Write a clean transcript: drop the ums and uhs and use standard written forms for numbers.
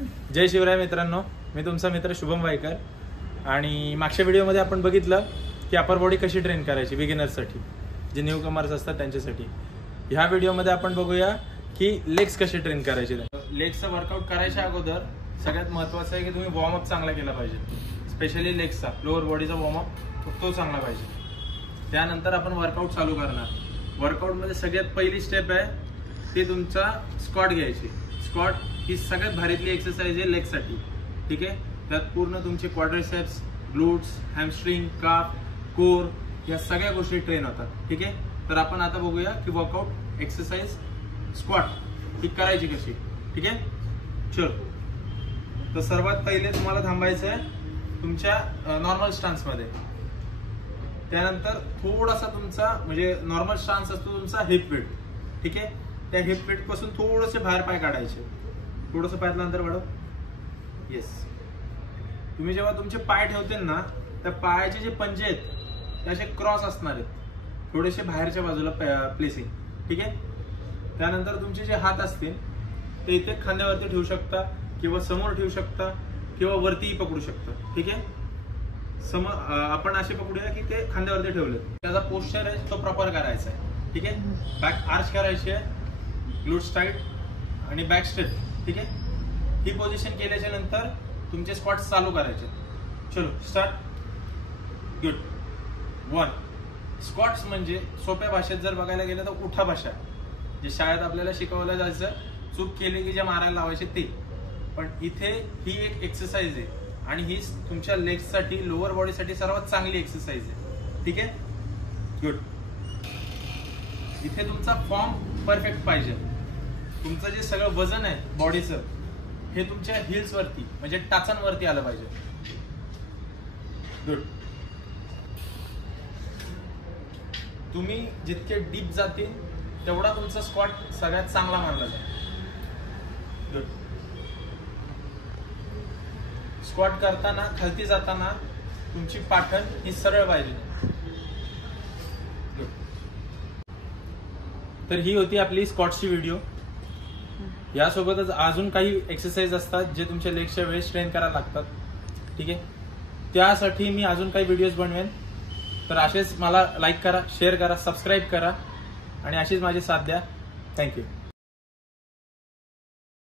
जय शिवराय मित्रांनो, मी तुमचा मित्र शुभम वायकर. आणि मागच्या व्हिडिओमध्ये आपण बघितलं की अपर बॉडी कशी ट्रेन करायची बिगिनर्ससाठी, जे न्यू कमर्स असतात त्यांच्यासाठी. ह्या व्हिडिओमध्ये आपण बघूया की लेग्स कसे ट्रेन करायचे. लेग्सचं वर्कआउट करायच्या अगोदर सगळ्यात महत्त्वाचं आहे की तुम्ही वॉर्मअप चांगला केला पाहिजे. स्पेशली लेग्सचा, लोअर बॉडीचा वॉर्मअप तो चांगला पाहिजे. त्यानंतर आपण वर्कआउट चालू करणार. वर्कआउटमध्ये सगळ्यात पहिली स्टेप आहे ती तुमचा स्क्वॉट घ्यायची. स्क्वॉट ही सगळ्यात भारीतली एक्सरसाइज आहे लेगसाठी. ठीक आहे, त्यात पूर्ण तुमचे क्वाड्रिसेप्स, ग्लूट्स, हॅमस्ट्रिंग, काफ, कोर या सगळ्या गोष्टी ट्रेन होतात. ठीक आहे, तर आपण आता बघूया की वर्कआउट एक्सरसाइज स्क्वॉट ही करायची कशी. ठीक आहे, चलो. तर सर्वात पहिले तुम्हाला थांबायचं आहे तुमच्या नॉर्मल स्टान्समध्ये. त्यानंतर थोडासा तुमचा म्हणजे नॉर्मल स्टान्स असतो तुमचा हिप विड्थ. ठीक आहे, त्या हिप विड्थ पासून थोडेसे बाहेर पाय काढायचे. थोडंसं पायातलं अंतर वाढव. येस. तुम्ही जेव्हा तुमचे पाय ठेवतील ना, त्या पायाचे जे पंजे आहेत ते असे क्रॉस असणार आहेत, थोडेसे बाहेरच्या बाजूला प्लेसिंग. ठीक आहे, त्यानंतर तुमचे जे हात असतील ते इथे खांद्यावरती ठेवू शकता किंवा समोर ठेवू शकता किंवा वरतीही पकडू शकता. ठीक आहे, आपण असे पकडूया की ते खांद्यावरती ठेवले. त्याचा पोस्चर आहे तो प्रॉपर करायचा आहे. ठीक आहे, बॅक आर्च करायची आहे, ग्लूट्स टाईट आणि बॅक स्ट्रेट. ठीक आहे, ही पोझिशन केल्याच्या नंतर तुमचे स्क्वॉट्स चालू करायचे. चलो स्टार्ट. गुड. 1. स्क्वॉट्स म्हणजे सोप्या भाषेत जर बघायला गेलं तर उठा भाषा, जे शाळेत आपल्याला शिकवलं जायचं, चूक केली की जे मारायला लावायचे ते. पण इथे ही एक एक्सरसाइज आहे आणि ही तुमच्या लेग्ससाठी, लोअर बॉडीसाठी सर्वात चांगली एक्सरसाइज आहे. ठीक आहे, गुड. इथे तुमचा फॉर्म परफेक्ट पाहिजे. तुमचं जे सगळं वजन आहे बॉडीचं हे तुमच्या हिल्स वरती म्हणजे टाचांवरती आलं पाहिजे. गुड. तुम्ही जितके डीप जातील तेवढा तुमचा स्क्वॉट सगळ्यात चांगला मानला जाईल. गुड. स्क्वॉट करताना खालती जाताना तुमची पाठण ही सरळ पाहिजे. गुड. तर ही होती आपली स्क्वॉटची व्हिडिओ. यासोबतच अजून काही एक्सरसाइज असतात जे तुमच्या लेग्सच्या वेळेस ट्रेन करायला लागतात. ठीक आहे, त्यासाठी मी अजून काही व्हिडिओज बनवेन. तर असेच मला लाईक करा, शेअर करा, सबस्क्राईब करा आणि अशीच माझी साथ द्या. थँक्यू.